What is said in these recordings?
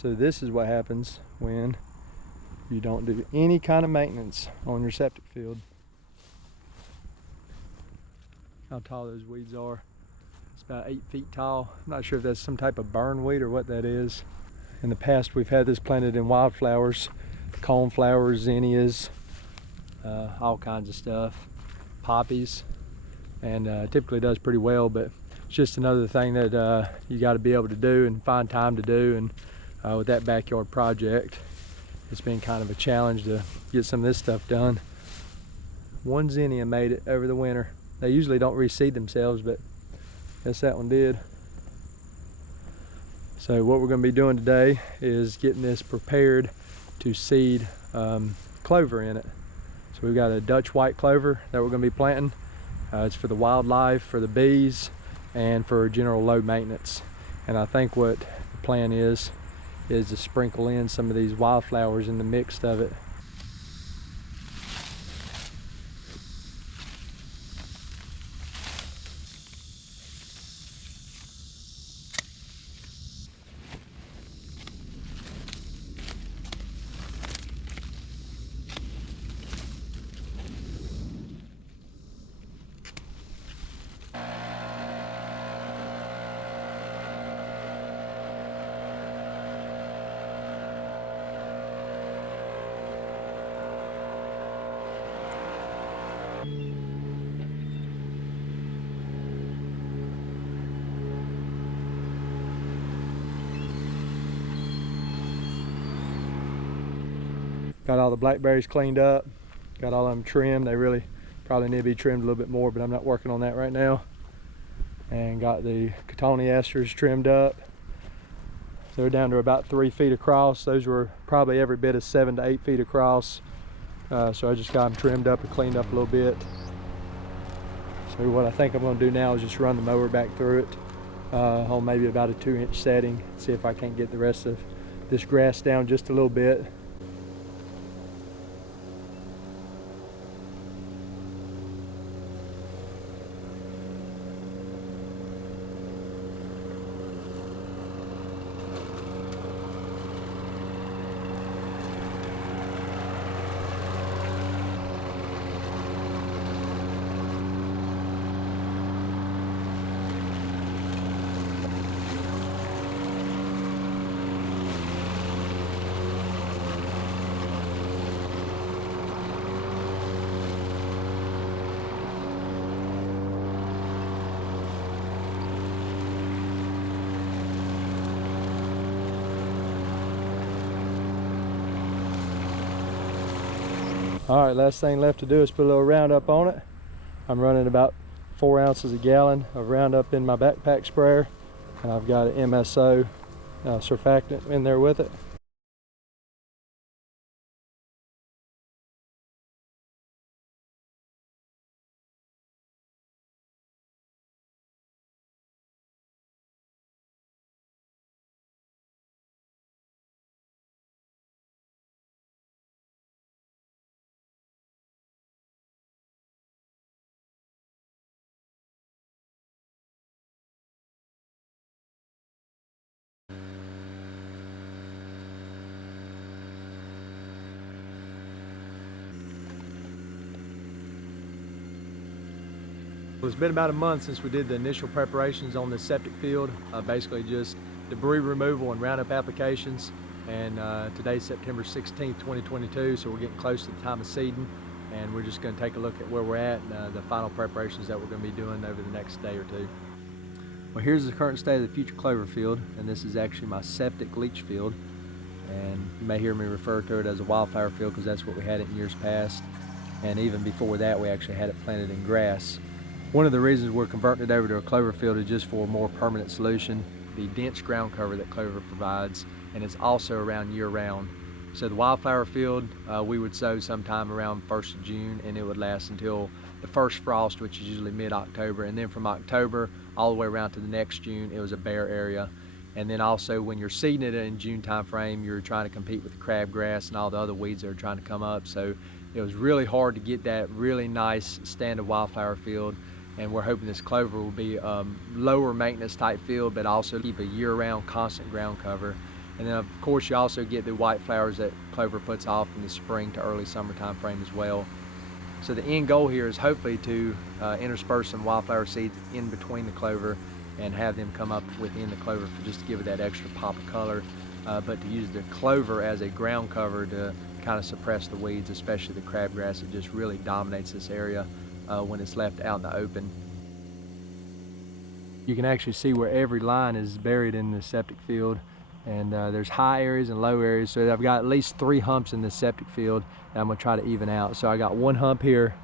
So this is what happens when you don't do any kind of maintenance on your septic field. How tall those weeds are. It's about 8 feet tall. I'm not sure if that's some type of burn weed or what that is. In the past, we've had this planted in wildflowers, coneflowers, zinnias, all kinds of stuff, poppies, and typically does pretty well, but it's just another thing that you got to be able to do and find time to do. And with that backyard project, it's been kind of a challenge to get some of this stuff done. One zinnia made it over the winter. They usually don't reseed themselves, but I guess that one did. So what we're going to be doing today is getting this prepared to seed clover in it. So we've got a Dutch White Clover that we're going to be planting. It's for the wildlife, for the bees, and for general low maintenance. And I think what the plan is to sprinkle in some of these wildflowers in the mix of it. Got all the blackberries cleaned up, got all of them trimmed. They really probably need to be trimmed a little bit more, but I'm not working on that right now. And got the cotoneasters trimmed up. They're down to about 3 feet across. Those were probably every bit of 7 to 8 feet across. So I just got them trimmed up and cleaned up a little bit. So what I think I'm going to do now is just run the mower back through it on maybe about a 2-inch setting. See if I can't get the rest of this grass down just a little bit. All right, last thing left to do is put a little Roundup on it. I'm running about 4 ounces a gallon of Roundup in my backpack sprayer, and I've got an MSO surfactant in there with it. Well, it's been about a month since we did the initial preparations on the septic field, basically just debris removal and Roundup applications. And today's September 16th, 2022, so we're getting close to the time of seeding, and we're just going to take a look at where we're at and the final preparations that we're going to be doing over the next day or two. Well, here's the current state of the future clover field, and this is actually my septic leach field. And you may hear me refer to it as a wildflower field because that's what we had it in years past. And even before that, we actually had it planted in grass. One of the reasons we're converting it over to a clover field is just for a more permanent solution, the dense ground cover that clover provides, and it's also around year-round. So the wildflower field, we would sow sometime around 1st of June, and it would last until the first frost, which is usually mid-October, and then from October all the way around to the next June, it was a bare area. And then also when you're seeding it in June time frame, you're trying to compete with the crabgrass and all the other weeds that are trying to come up. So it was really hard to get that really nice standard wildflower field. And we're hoping this clover will be lower maintenance type field, but also keep a year-round constant ground cover. And then of course you also get the white flowers that clover puts off in the spring to early summertime frame as well. So the end goal here is hopefully to intersperse some wildflower seeds in between the clover and have them come up within the clover for just to give it that extra pop of color, but to use the clover as a ground cover to kind of suppress the weeds, especially the crabgrass. It just really dominates this area when it's left out in the open. You can actually see where every line is buried in the septic field, and there's high areas and low areas. So I've got at least 3 humps in the septic field that I'm gonna try to even out. So I got one hump here,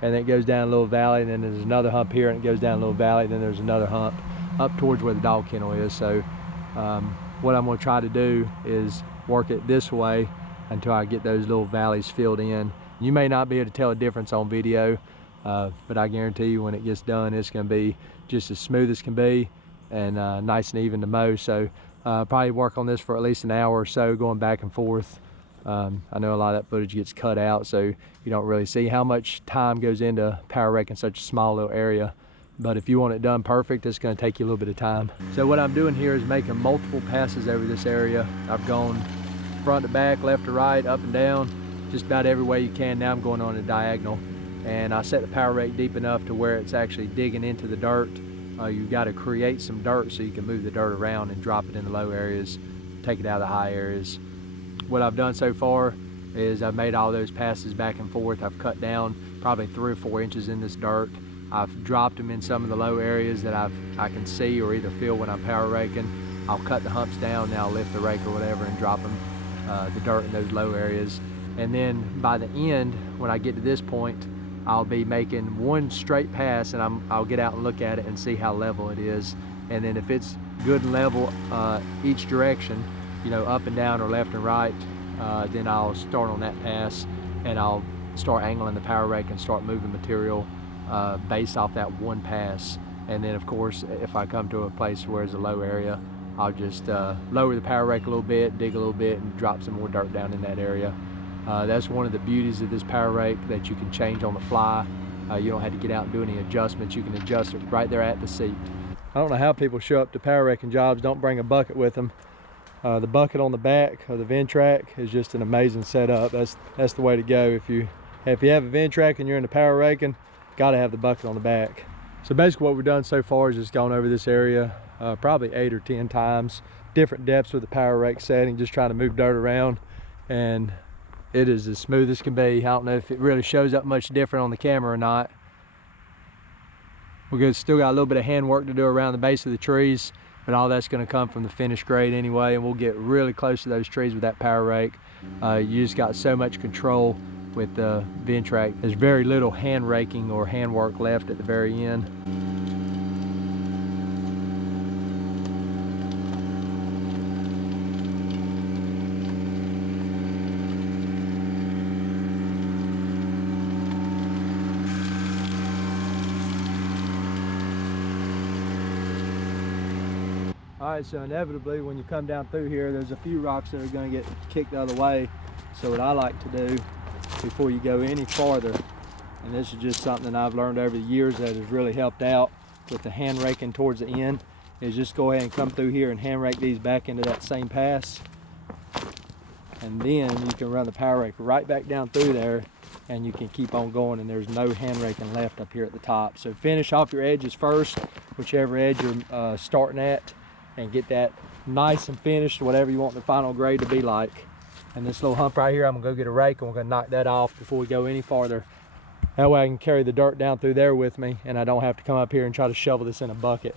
and then it goes down a little valley, and then there's another hump here and it goes down a little valley, then there's another hump up towards where the dog kennel is. So what I'm gonna try to do is work it this way until I get those little valleys filled in. You may not be able to tell a difference on video, but I guarantee you when it gets done, it's gonna be just as smooth as can be and nice and even to mow. So probably work on this for at least an hour or so, going back and forth. I know a lot of that footage gets cut out, so you don't really see how much time goes into power raking such a small little area. But if you want it done perfect, it's going to take you a little bit of time. So what I'm doing here is making multiple passes over this area. I've gone front to back, left to right, up and down, just about every way you can. Now I'm going on a diagonal, and I set the power rake deep enough to where it's actually digging into the dirt. You've got to create some dirt so you can move the dirt around and drop it in the low areas, take it out of the high areas. What I've done so far is I've made all those passes back and forth. I've cut down probably 3 or 4 inches in this dirt. I've dropped them in some of the low areas that I can see or either feel when I'm power raking. I'll cut the humps down, and I'll lift the rake or whatever and drop them, the dirt in those low areas. And then by the end, when I get to this point, I'll be making one straight pass, and I'll get out and look at it and see how level it is. And then if it's good and level each direction, you know, up and down or left and right, then I'll start on that pass, and I'll start angling the power rake and start moving material based off that one pass. And then of course, if I come to a place where it's a low area, I'll just lower the power rake a little bit, dig a little bit, and drop some more dirt down in that area. That's one of the beauties of this power rake, that you can change on the fly. You don't have to get out and do any adjustments. You can adjust it right there at the seat. I don't know how people show up to power raking jobs, don't bring a bucket with them. The bucket on the back of the Ventrac is just an amazing setup. That's the way to go. If you have a Ventrac and you're into power raking, gotta have the bucket on the back. So basically what we've done so far is just gone over this area probably 8 or 10 times, different depths with the power rake setting, just trying to move dirt around, and it is as smooth as can be. I don't know if it really shows up much different on the camera or not. We've still got a little bit of hand work to do around the base of the trees, but all that's going to come from the finished grade anyway, and we'll get really close to those trees with that power rake. You just got so much control with the Ventrac. There's very little hand raking or hand work left at the very end. All right, so inevitably when you come down through here, there's a few rocks that are going to get kicked the other way. So what I like to do before you go any farther, and this is just something that I've learned over the years that has really helped out with the hand raking towards the end, is just go ahead and come through here and hand rake these back into that same pass. And then you can run the power rake right back down through there, and you can keep on going, and there's no hand raking left up here at the top. So finish off your edges first, whichever edge you're starting at, and get that nice and finished, whatever you want the final grade to be like. And this little hump right here, I'm gonna go get a rake and we're gonna knock that off before we go any farther. That way I can carry the dirt down through there with me, and I don't have to come up here and try to shovel this in a bucket.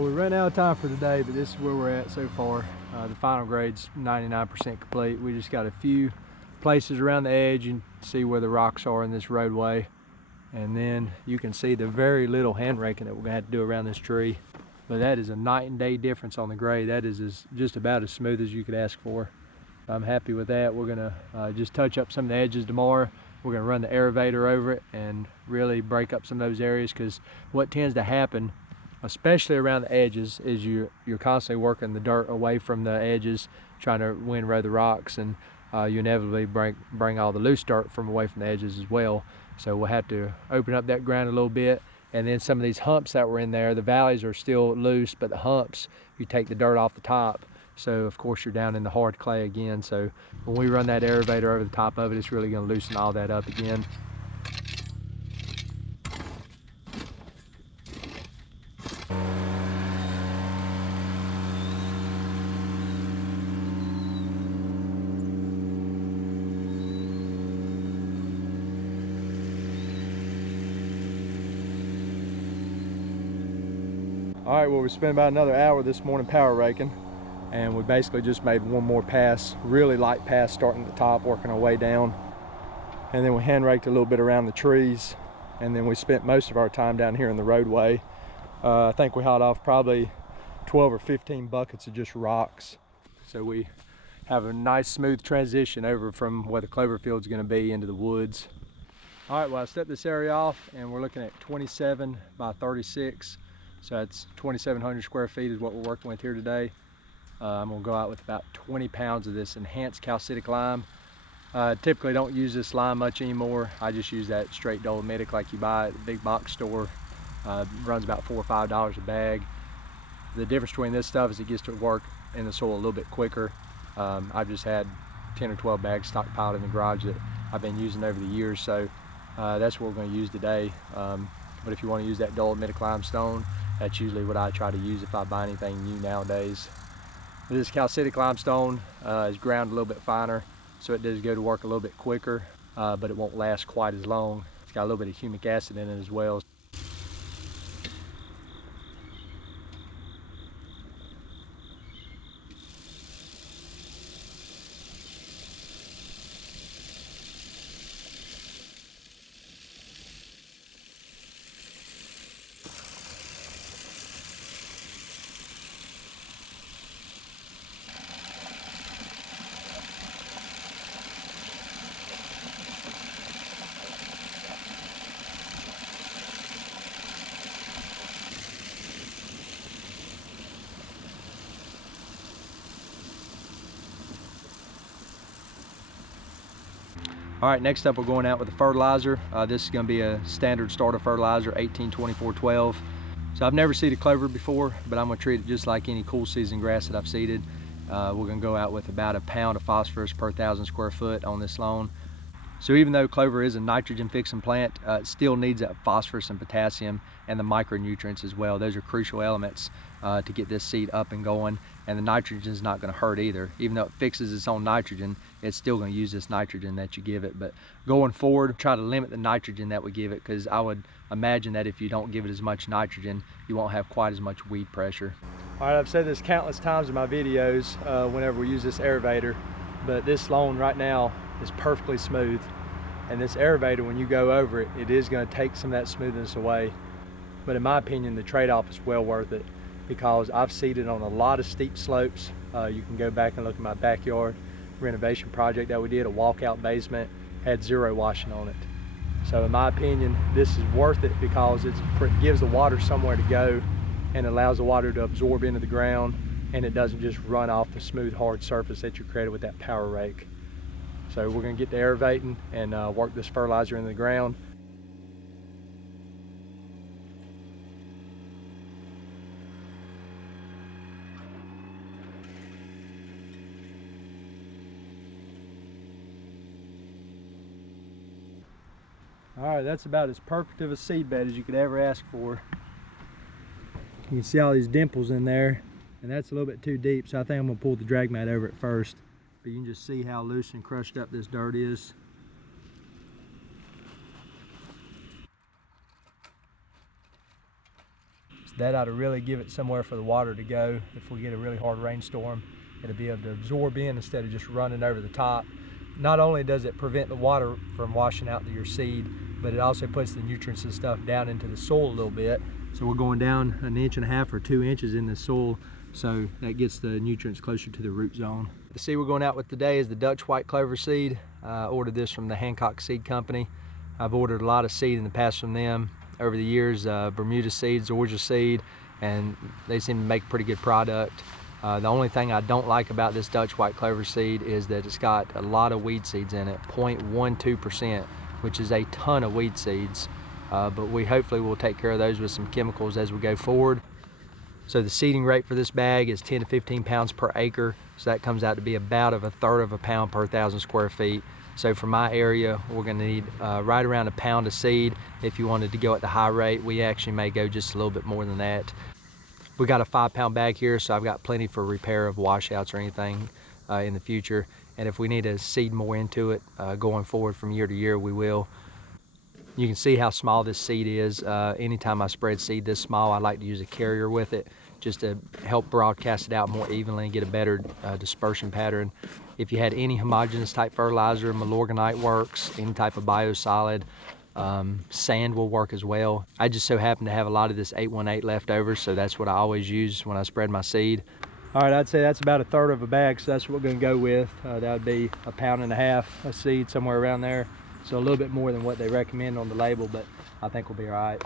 Well, we ran out of time for today, but this is where we're at so far. The final grade's 99% complete. We just got a few places around the edge. You can see where the rocks are in this roadway. And then you can see the very little hand raking that we're gonna have to do around this tree. But that is a night and day difference on the grade. That is just about as smooth as you could ask for. I'm happy with that. We're gonna just touch up some of the edges tomorrow. We're gonna run the aerator over it and really break up some of those areas, because what tends to happen, especially around the edges, is you're constantly working the dirt away from the edges, trying to windrow the rocks, and you inevitably bring all the loose dirt from away from the edges as well. So we'll have to open up that ground a little bit, and then some of these humps that were in there, the valleys are still loose, but the humps, you take the dirt off the top. So of course you're down in the hard clay again. So when we run that aerator over the top of it, it's really gonna loosen all that up again. All right, well, we spent about another hour this morning power raking, and we basically just made one more pass, really light pass, starting at the top, working our way down. And then we hand raked a little bit around the trees, and then we spent most of our time down here in the roadway. I think we hauled off probably 12 or 15 buckets of just rocks. So we have a nice smooth transition over from where the clover field's gonna be into the woods. All right, well, I stepped this area off, and we're looking at 27 by 36. So that's 2,700 square feet is what we're working with here today. I'm gonna go out with about 20 pounds of this enhanced calcitic lime. Typically don't use this lime much anymore. I just use that straight dolomitic like you buy at the big box store. Runs about $4 or $5 a bag. The difference between this stuff is it gets to work in the soil a little bit quicker. I've just had 10 or 12 bags stockpiled in the garage that I've been using over the years, so that's what we're going to use today. But if you want to use that dolomitic limestone, that's usually what I try to use if I buy anything new nowadays. This calcitic limestone is ground a little bit finer, so it does go to work a little bit quicker, but it won't last quite as long. It's got a little bit of humic acid in it as well. All right, next up we're going out with the fertilizer. This is gonna be a standard starter fertilizer, 18-24-12. So I've never seeded clover before, but I'm gonna treat it just like any cool season grass that I've seeded. We're gonna go out with about a pound of phosphorus per 1,000 square foot on this lawn. So even though clover is a nitrogen fixing plant, it still needs that phosphorus and potassium and the micronutrients as well. Those are crucial elements to get this seed up and going, and the nitrogen is not going to hurt either. Even though it fixes its own nitrogen, it's still going to use this nitrogen that you give it. But going forward, try to limit the nitrogen that we give it, because I would imagine that if you don't give it as much nitrogen, you won't have quite as much weed pressure. All right, I've said this countless times in my videos whenever we use this aerator, but this lawn right now is perfectly smooth, and this aerator, when you go over it, it is going to take some of that smoothness away. But in my opinion, the trade-off is well worth it, because I've seeded on a lot of steep slopes. You can go back and look at my backyard renovation project that we did, a walkout basement, had zero washing on it. So in my opinion, this is worth it because it gives the water somewhere to go and allows the water to absorb into the ground, and it doesn't just run off the smooth hard surface that you created with that power rake. So we're going to get to aerating and work this fertilizer into the ground. All right, that's about as perfect of a seed bed as you could ever ask for. You can see all these dimples in there, and that's a little bit too deep, so I think I'm going to pull the drag mat over it first. But you can just see how loose and crushed up this dirt is. That ought to really give it somewhere for the water to go. If we get a really hard rainstorm, it'll be able to absorb in instead of just running over the top. Not only does it prevent the water from washing out to your seed, but it also puts the nutrients and stuff down into the soil a little bit. So we're going down 1.5 inches or 2 inches in the soil, so that gets the nutrients closer to the root zone. The seed we're going out with today is the Dutch White Clover seed. I ordered this from the Hancock Seed Company. I've ordered a lot of seed in the past from them over the years, Bermuda seed, Zoysia seed, and they seem to make a pretty good product. The only thing I don't like about this Dutch White Clover seed is that it's got a lot of weed seeds in it, 0.12%, which is a ton of weed seeds. But we hopefully will take care of those with some chemicals as we go forward. So the seeding rate for this bag is 10 to 15 pounds per acre. So that comes out to be about 1/3 of a pound per 1,000 square feet. So for my area, we're gonna need right around a pound of seed. If you wanted to go at the high rate, we actually may go just a little bit more than that. We got a 5-pound bag here, so I've got plenty for repair of washouts or anything in the future. And if we need to seed more into it going forward from year to year, we will. You can see how small this seed is. Anytime I spread seed this small, I like to use a carrier with it just to help broadcast it out more evenly and get a better dispersion pattern. If you had any homogeneous type fertilizer, Milorganite works, any type of biosolid, sand will work as well. I just so happen to have a lot of this 818 left over, so that's what I always use when I spread my seed. All right, I'd say that's about 1/3 of a bag, so that's what we're gonna go with. That would be 1.5 pounds of seed, somewhere around there. So a little bit more than what they recommend on the label, but I think we'll be all right.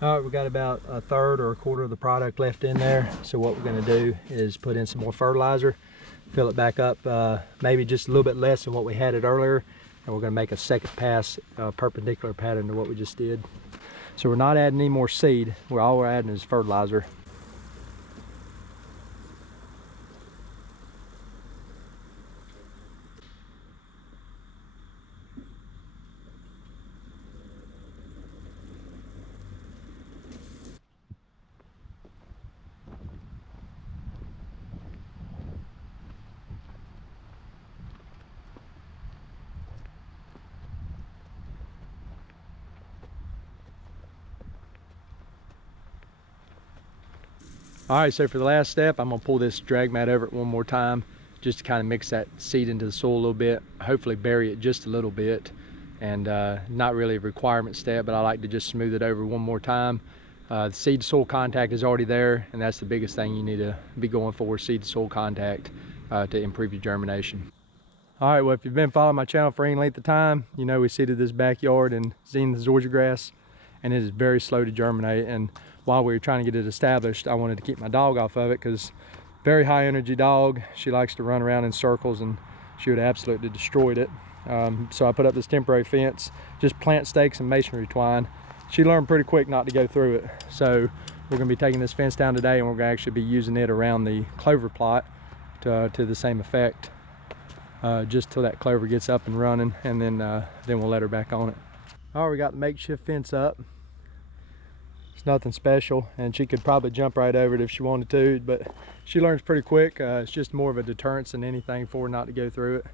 All right, we got about 1/3 or 1/4 of the product left in there. So what we're gonna do is put in some more fertilizer, fill it back up, maybe just a little bit less than what we had it earlier. And we're gonna make a second pass, perpendicular pattern to what we just did. So we're not adding any more seed. All we're adding is fertilizer. All right, so for the last step, I'm gonna pull this drag mat over it one more time, just to kind of mix that seed into the soil a little bit, hopefully bury it just a little bit. And not really a requirement step, but I like to just smooth it over one more time. The seed to soil contact is already there, and that's the biggest thing you need to be going for, seed to soil contact to improve your germination. All right, well, if you've been following my channel for any length of time, you know we seeded this backyard in Zenith Zoysia grass, and it is very slow to germinate. And while we were trying to get it established, I wanted to keep my dog off of it because very high energy dog. She likes to run around in circles, and she would have absolutely destroyed it. So I put up this temporary fence, just plant stakes and masonry twine. She learned pretty quick not to go through it. So we're gonna be taking this fence down today, and we're gonna actually be using it around the clover plot to the same effect, just till that clover gets up and running, and then we'll let her back on it. All right, we got the makeshift fence up. It's nothing special, and she could probably jump right over it if she wanted to, but she learns pretty quick. It's just more of a deterrence than anything for her not to go through it.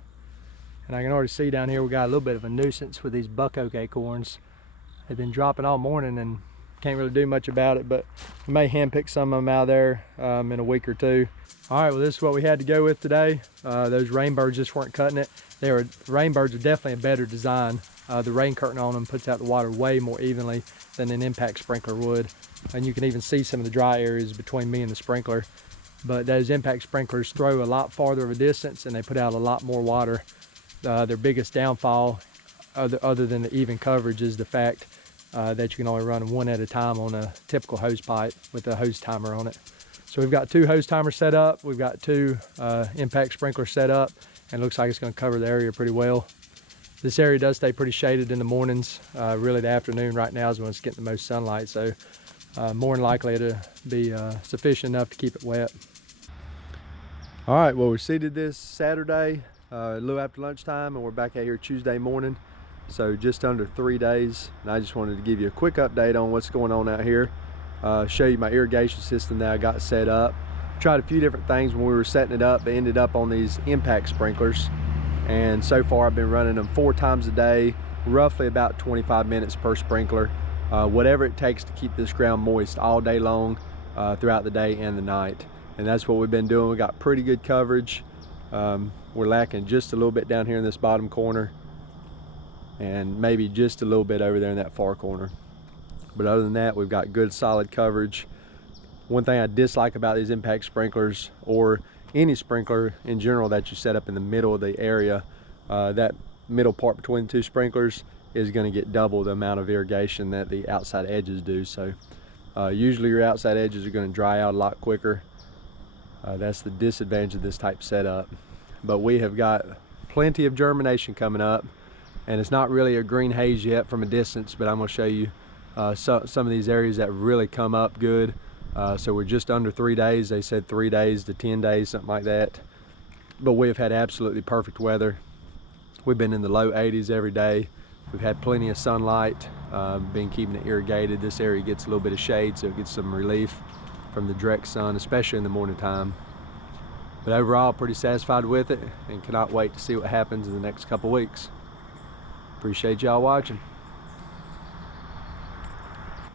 And I can already see down here we got a little bit of a nuisance with these buck oak acorns. They've been dropping all morning, and can't really do much about it, but we may hand pick some of them out of there in a week or two. All right, well, this is what we had to go with today. Those rainbirds just weren't cutting it. Rainbirds are definitely a better design. The rain curtain on them puts out the water way more evenly than an impact sprinkler would. And you can even see some of the dry areas between me and the sprinkler. But those impact sprinklers throw a lot farther of a distance and they put out a lot more water. Their biggest downfall, other than the even coverage, is the fact that you can only run them one at a time on a typical hose pipe with a hose timer on it. So we've got 2 hose timers set up, we've got 2 impact sprinklers set up, and it looks like it's going to cover the area pretty well. This area does stay pretty shaded in the mornings. Really the afternoon right now is when it's getting the most sunlight, so more than likely it'll be sufficient enough to keep it wet. All right, well, we seeded this Saturday a little after lunchtime, and we're back out here Tuesday morning, so just under 3 days. And I just wanted to give you a quick update on what's going on out here. Show you my irrigation system that I got set up. Tried a few different things when we were setting it up, but ended up on these impact sprinklers, and so far I've been running them 4 times a day, roughly about 25 minutes per sprinkler, whatever it takes to keep this ground moist all day long, throughout the day and the night. And that's what we've been doing. We got pretty good coverage. We're lacking just a little bit down here in this bottom corner, and maybe just a little bit over there in that far corner. But other than that, we've got good solid coverage. One thing I dislike about these impact sprinklers, or any sprinkler in general that you set up in the middle of the area, that middle part between the 2 sprinklers is going to get double the amount of irrigation that the outside edges do. So usually your outside edges are going to dry out a lot quicker. That's the disadvantage of this type setup. But we have got plenty of germination coming up, and it's not really a green haze yet from a distance, but I'm going to show you some of these areas that really come up good. So we're just under 3 days. They said 3 days to 10 days, something like that. But we've had absolutely perfect weather. We've been in the low 80s every day. We've had plenty of sunlight, been keeping it irrigated. This area gets a little bit of shade, so it gets some relief from the direct sun, especially in the morning time. But overall, pretty satisfied with it, and cannot wait to see what happens in the next couple weeks. Appreciate y'all watching.